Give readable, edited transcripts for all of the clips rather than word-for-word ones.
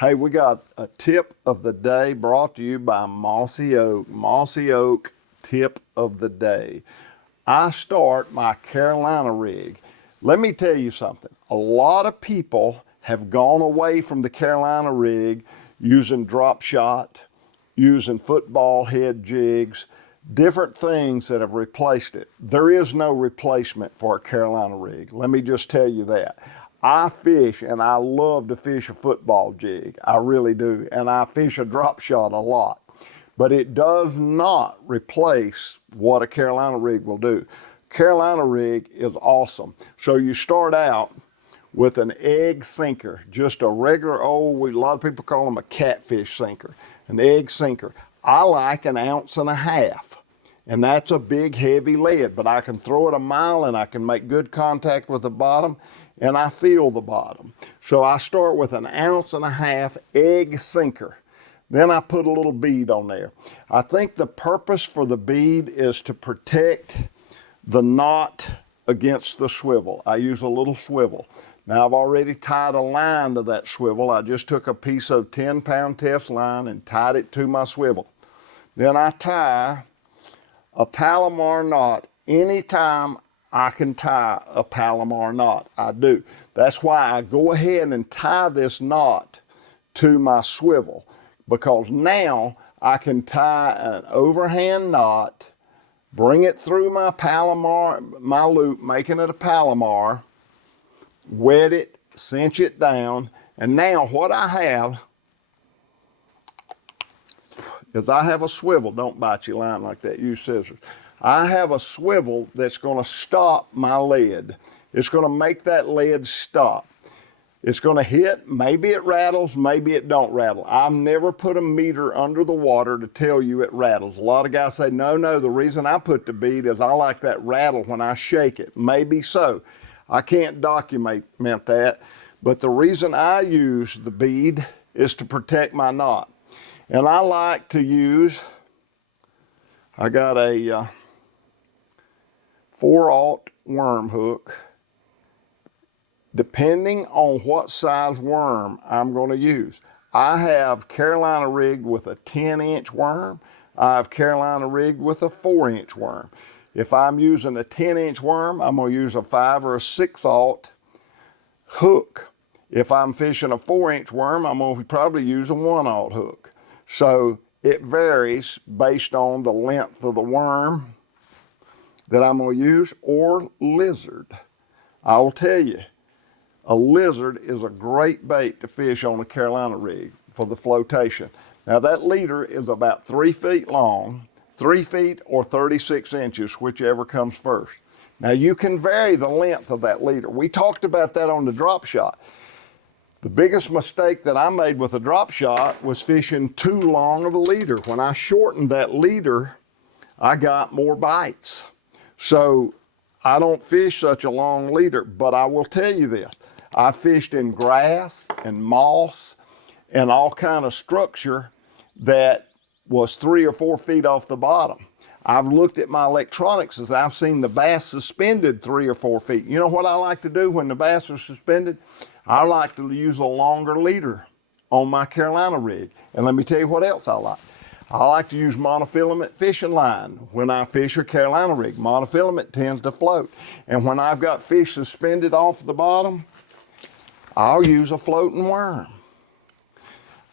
Hey, we got a tip of the day brought to you by Mossy Oak. Mossy Oak tip of the day. I start my Carolina rig. Let me tell you something. A lot of people have gone away from the Carolina rig using drop shot, using football head jigs, different things that have replaced it. There is no replacement for a Carolina rig. Let me just tell you that. I fish and I love to fish a football jig. I really do. And I fish a drop shot a lot. But it does not replace what a Carolina rig will do. Carolina rig is awesome. So you start out with an egg sinker, just a regular old, a lot of people call them a catfish sinker, an egg sinker. I like 1.5 ounces. And that's a big heavy lead, but I can throw it a mile and I can make good contact with the bottom and I feel the bottom. So I start with 1.5 ounce egg sinker. Then I put a little bead on there. I think the purpose for the bead is to protect the knot against the swivel. I use a little swivel. Now I've already tied a line to that swivel. I just took a piece of 10-pound test line and tied it to my swivel. Then I tie a Palomar knot. Anytime I can tie a Palomar knot, I do. That's why I go ahead and tie this knot to my swivel, because now I can tie an overhand knot, bring it through my Palomar, my loop, making it a Palomar, wet it, cinch it down, and now what I have is I have a swivel. Don't bite your line like that, use scissors. I have a swivel that's gonna stop my lead. It's gonna make that lead stop. It's gonna hit, maybe it rattles, maybe it don't rattle. I've never put a meter under the water to tell you it rattles. A lot of guys say, no, the reason I put the bead is I like that rattle when I shake it. Maybe so. I can't document that, but the reason I use the bead is to protect my knot. And I like to use, I got a 4/0 worm hook. Depending on what size worm I'm going to use. I have Carolina rigged with a 10-inch worm. I have Carolina rigged with a 4-inch worm. If I'm using a 10-inch worm, I'm going to use a 5 or a 6/0 hook. If I'm fishing a 4-inch worm, I'm going to probably use a 1/0 hook. So it varies based on the length of the worm that I'm going to use, or lizard. I will tell you, a lizard is a great bait to fish on a Carolina rig for the flotation. Now that leader is about 3 feet long, 3 feet or 36 inches, whichever comes first. Now you can vary the length of that leader. We talked about that on the drop shot. The biggest mistake that I made with a drop shot was fishing too long of a leader. When I shortened that leader, I got more bites. So I don't fish such a long leader, but I will tell you this. I fished in grass and moss and all kind of structure that was 3 or 4 feet off the bottom. I've looked at my electronics as I've seen the bass suspended 3 or 4 feet. You know what I like to do when the bass are suspended? I like to use a longer leader on my Carolina rig. And let me tell you what else I like. I like to use monofilament fishing line when I fish a Carolina rig. Monofilament tends to float. And when I've got fish suspended off the bottom, I'll use a floating worm.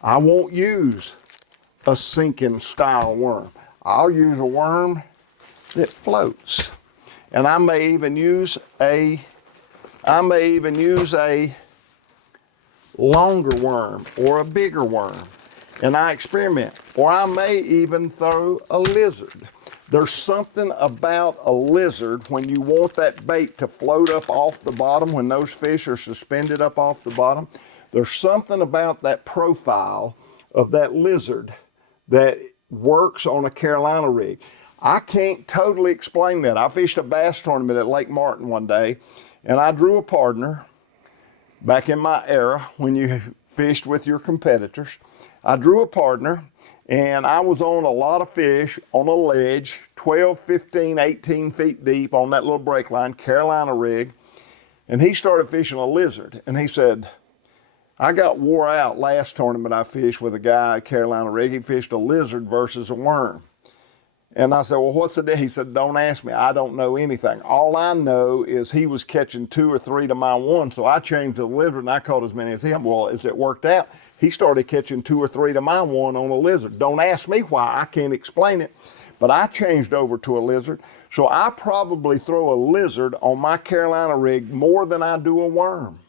I won't use a sinking style worm. I'll use a worm that floats. And I may even use a longer worm or a bigger worm. And I experiment. Or I may even throw a lizard. There's something about a lizard when you want that bait to float up off the bottom, when those fish are suspended up off the bottom. There's something about that profile of that lizard that works on a Carolina rig. I can't totally explain that. I fished a bass tournament at Lake Martin one day, and I drew a partner. Back in my era, when you fished with your competitors, I drew a partner, and I was on a lot of fish on a ledge, 12, 15, 18 feet deep on that little break line, Carolina rig, and he started fishing a lizard, and he said, I got wore out last tournament I fished with a guy at Carolina Rig. He fished a lizard versus a worm. And I said, well, what's the deal? He said, don't ask me. I don't know anything. All I know is he was catching 2 or 3 to my 1. So I changed the lizard and I caught as many as him. Well, as it worked out, he started catching 2 or 3 to my 1 on a lizard. Don't ask me why. I can't explain it. But I changed over to a lizard. So I probably throw a lizard on my Carolina rig more than I do a worm.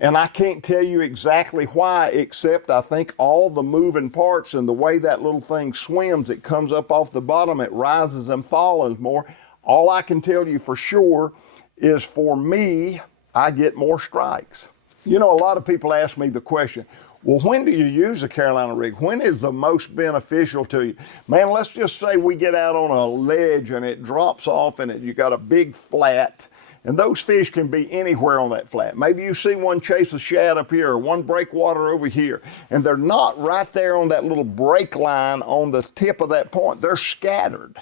And I can't tell you exactly why, except I think all the moving parts and the way that little thing swims, it comes up off the bottom, it rises and falls more. All I can tell you for sure is for me, I get more strikes. You know, a lot of people ask me the question, well, when do you use a Carolina rig? When is the most beneficial to you? Man, let's just say we get out on a ledge and it drops off and you got a big flat. And those fish can be anywhere on that flat. Maybe you see one chase a shad up here or one breakwater over here, and they're not right there on that little break line on the tip of that point. They're scattered.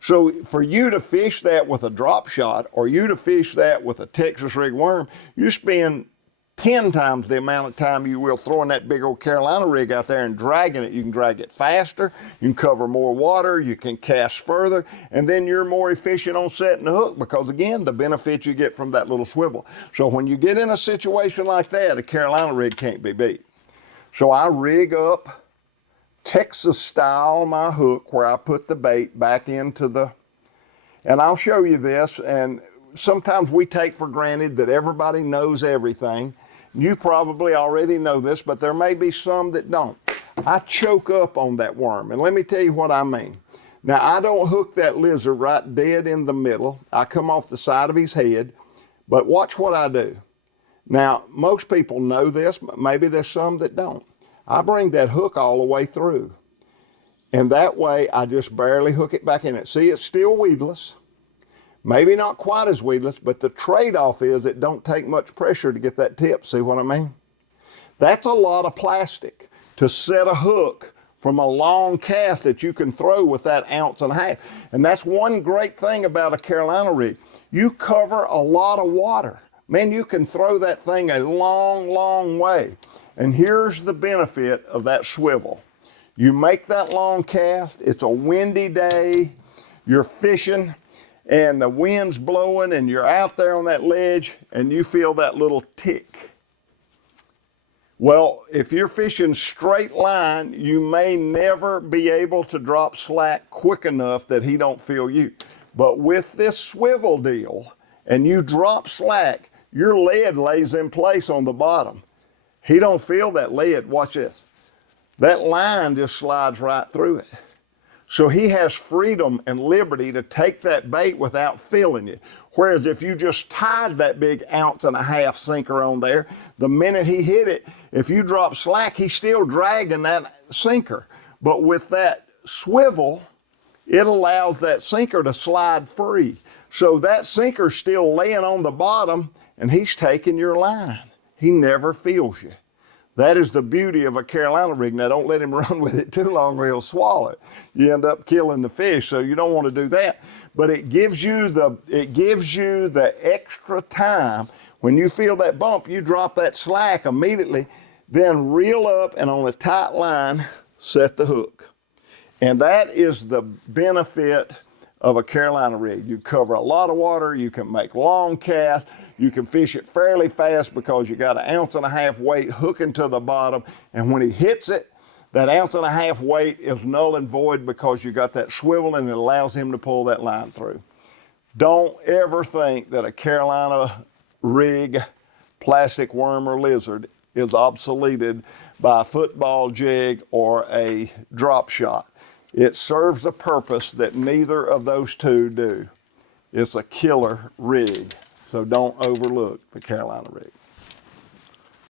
So for you to fish that with a drop shot or you to fish that with a Texas rig worm, you spend 10 times the amount of time you will throwing that big old Carolina rig out there and dragging it. You can drag it faster, you can cover more water, you can cast further, and then you're more efficient on setting the hook because, again, the benefit you get from that little swivel. So when you get in a situation like that, a Carolina rig can't be beat. So I rig up Texas style my hook where I put the bait back into the, and I'll show you this, and sometimes we take for granted that everybody knows everything. You probably already know this, but there may be some that don't. I choke up on that worm, and let me tell you what I mean. Now, I don't hook that lizard right dead in the middle. I come off the side of his head, but watch what I do. Now, most people know this, but maybe there's some that don't. I bring that hook all the way through, and that way I just barely hook it back in it. See, it's still weedless. Maybe not quite as weedless, but the trade-off is it don't take much pressure to get that tip. See what I mean? That's a lot of plastic to set a hook from a long cast that you can throw with that 1.5 ounces. And that's one great thing about a Carolina rig. You cover a lot of water. Man, you can throw that thing a long, long way. And here's the benefit of that swivel. You make that long cast, it's a windy day, you're fishing, and the wind's blowing and you're out there on that ledge and you feel that little tick. Well, if you're fishing straight line, you may never be able to drop slack quick enough that he don't feel you. But with this swivel deal and you drop slack, your lead lays in place on the bottom. He don't feel that lead. Watch this. That line just slides right through it. So he has freedom and liberty to take that bait without feeling you. Whereas if you just tied that big 1.5 ounce sinker on there, the minute he hit it, if you drop slack, he's still dragging that sinker. But with that swivel, it allows that sinker to slide free. So that sinker's still laying on the bottom and he's taking your line. He never feels you. That is the beauty of a Carolina rig. Now, don't let him run with it too long or he'll swallow it. You end up killing the fish, so you don't want to do that. But it gives you the extra time. When you feel that bump, you drop that slack immediately, then reel up and on a tight line, set the hook. And that is the benefit of a Carolina rig. You cover a lot of water, you can make long casts, you can fish it fairly fast because you got 1.5 ounce weight hooking to the bottom, and when he hits it, that 1.5 ounce weight is null and void because you got that swivel and it allows him to pull that line through. Don't ever think that a Carolina rig, plastic worm or lizard is obsoleted by a football jig or a drop shot. It serves a purpose that neither of those two do. It's a killer rig, so don't overlook the Carolina rig.